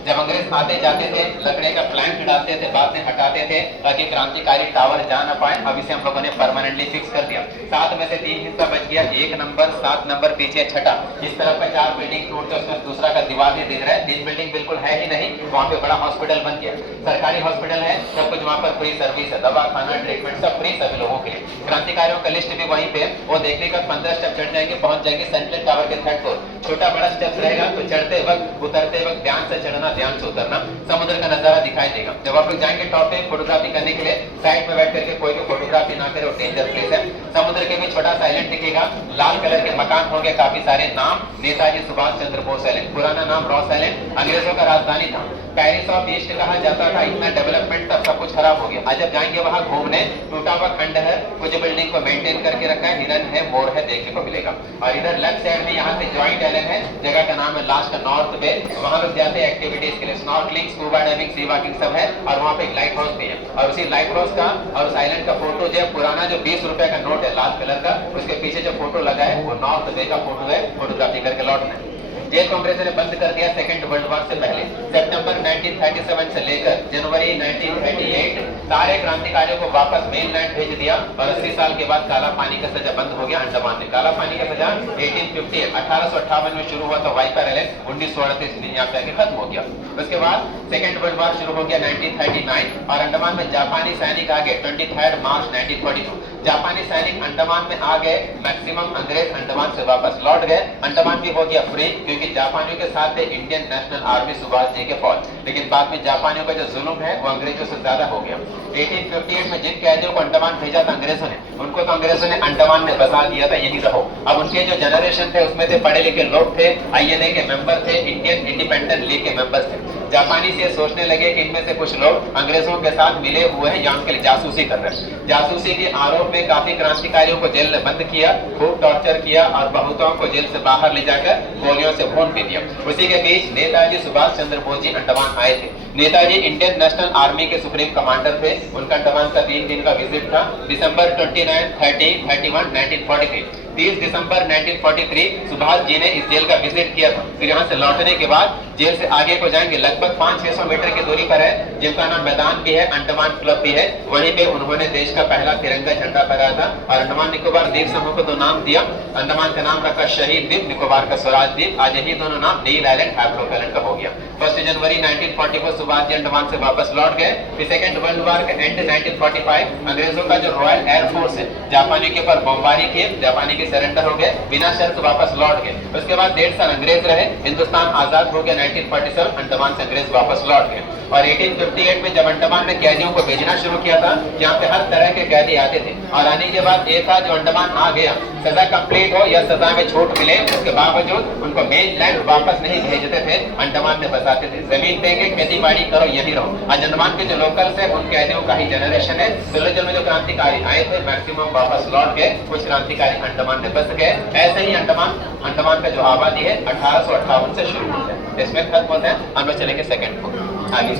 जब अंग्रेज आते जाते थे लकड़े का प्लैंक डालते थे, बाद में हटाते थे ताकि क्रांतिकारी टावर जा ना पाए। अब इसे हम लोगों ने परमानेंटली फिक्स कर दिया। 7 में से 3 हिस्सा बच गया, 1 नंबर 7 नंबर पीछे छठा। इस तरफ का 4 बिल्डिंग टूट के उसमें दूसरा का दीवार ही दिख रहा है, 3 बिल्डिंग बिल्कुल है ही नहीं। वहाँ पे बड़ा हॉस्पिटल बन गया, सरकारी हॉस्पिटल है, सब कुछ वहाँ पर फ्री सर्विस है, दवा खाना ट्रीटमेंट सब फ्री सभी लोगों के लिए। क्रांतिकारियों का लिस्ट भी वहीं पे, वो देखने का 15 स्टेप चढ़ जाएंगे, पहुंच जाएंगे सेंट्रल टावर के 3rd फ्लोर। छोटा बड़ा स्टेप रहेगा तो चढ़ते वक्त उतरते वक्त ध्यान से चढ़ना ध्यान से उतरना, समुद्र का नजारा दिखाई देगा। जब आप लोग जाएंगे टॉप पे फोटोग्राफी करने के लिए, साइड में बैठ करके कोई भी फोटोग्राफी ना करे, वो डेंजर प्लेस है। समुद्र के भी छोटा सा आइलैंड दिखेगा, लाल कलर के मकान होंगे, काफी सारे नाम, नेताजी सुभाष चंद्र बोस आइलैंड, पुराना नाम रॉस आइलैंड, अंग्रेजों का राजधानी था, पेरिस ऑफ ईस्ट कहा जाता था। इतना डेवलपमेंट था, सब कुछ खराब हो गया। आज जब जाएंगे वहां घूमने, टूटा हुआ खंड है, कुछ बिल्डिंग को मेंटेन करके रखा है, हिरन है, मोर है, देखने को मिलेगा। और इधर लेफ्ट साइड में यहाँ से जॉइंट आइलैंड है, जगह का नाम है लास्ट नॉर्थ बे, वहां लोग जाते हैं एक्टिविटीज के लिए, snorkelling, scuba diving, sea walking सब है। और वहाँ पे एक लाइट हाउस भी है, और उसी लाइट हाउस का और उस आइलैंड का फोटो जो है, पुराना जो 20 रुपए का नोट है लाल कलर का, उसके पीछे जो फोटो लगा है वो नॉर्थ बे का फोटो है, फोटोग्राफी करके लौटना है। जेल को अंग्रेजों ने बंद कर दिया सेकेंड वर्ल्ड वॉर से पहले। सितंबर 1937 से लेकर जनवरी 1938 सारे क्रांतिकारियों को वापस मेनलैंड भेज दिया, और 80 साल के बाद काला पानी का सजा बंद हो गया अंडमान में। काला पानी का सजा 1858 में शुरू हुआ था, वाइपर आइलैंड, 1938 में यहाँ पे आके खत्म हो गया। उसके बाद सेकेंड वर्ल्ड वॉर शुरू हो गया 1939, और अंडमान में जापानी सैनिक आ गए 23 मार्च 1942। जापानी सैनिक अंडमान में आ गए, मैक्सिमम अंग्रेज अंडमान से वापस लौट गए। अंडमान भी हो गया फ्री, क्योंकि जापानियों के साथ थे Indian national army Subhash ji के फौज। लेकिन बाद में जापानियों का जो जुल्म है वो अंग्रेजों से ज्यादा हो गया। 1858 में जिन कैदियों को अंडमान भेजा था अंग्रेजों ने, उनको तो अंग्रेजों ने अंडमान में बसा दिया था, यही रहो। अब उनके जो जनरेशन थे उसमें थे पढ़े लिखे लोग थे, INA के मेंबर थे, इंडियन इंडिपेंडेंट लीग के मेंबर्स थे। जापानी से सोचने लगे कि इनमें से कुछ लोग अंग्रेजों के साथ मिले हुए हैं या उनके लिए जासूसी कर रहे हैं। जासूसी के आरोप में काफी क्रांतिकारियों को जेल में बंद किया, खूब टॉर्चर किया, और बहुतों को जेल से बाहर ले जाकर गोलियों से भून भी दिया। उसी के बीच नेताजी सुभाष चंद्र बोस जी अंडमान आए थे। नेताजी इंडियन नेशनल आर्मी के सुप्रीम कमांडर थे। उनका अंडमान का 3 दिन का विजिट था, दिसंबर 29, 30, 31, 1943। 30 दिसंबर 1943 सुभाष जी ने इस जेल का विजिट किया था। फिर यहाँ से लौटने के बाद जेल से आगे को जाएंगे, लगभग 500-600 मीटर की दूरी पर है, जिनका नाम मैदान भी है, अंडमान क्लब भी है। वहीं पे उन्होंने देश का पहला तिरंगा झंडा फहराया था, और अंडमान निकोबार द्वीप समूह को 2 नाम दिया। अंडमान का नाम रखा शहीद द्वीप, निकोबार का स्वराज द्वीप। आज यही दोनों नाम नील आइलैंड, हैवलॉक आइलैंड का हो गया। 1 जनवरी 1944 सुभाष जी अंडमान से वापस लौट गए। फिर सेकेंड वर्ल्ड वॉर के एंड 1945 अंग्रेजों का जो रॉयल एयरफोर्स है, जापानी के ऊपर बमबारी की, जापानी के सरेंडर हो गए, बिना शर्त वापस लौट गए। उसके बाद 1.5 साल अंग्रेज रहे, हिंदुस्तान आजाद हो गया 1947, अंडमान से अंग्रेज वापस लौट गए। और 1858 में जब अंडमान में कैदियों को भेजना शुरू किया था, यहाँ पे हर तरह के कैदी आते थे, और आने के बाद ये था जो अंडमान आ गया, सजा कंप्लीट हो या सजा में छूट मिले, उसके बावजूद उनको मेनलैंड वापस नहीं भेजते थे, अंडमान में बसाते थे। जमीन देंगे, खेती बाड़ी करो, यही रहो। आज अंडमान के जो लोकल्स है उन कैदियों का ही जनरेशन है। दिल्ली में जो क्रांतिकारी आए थे मैक्सिमम वापस लौट गए, कुछ क्रांतिकारी अंडमान में बस गए। ऐसे ही अंडमान का जो आबादी है 1858 से शुरू होता है, इसमें खत्म होता है। हम लोग चलेंगे सेकंड को आगे।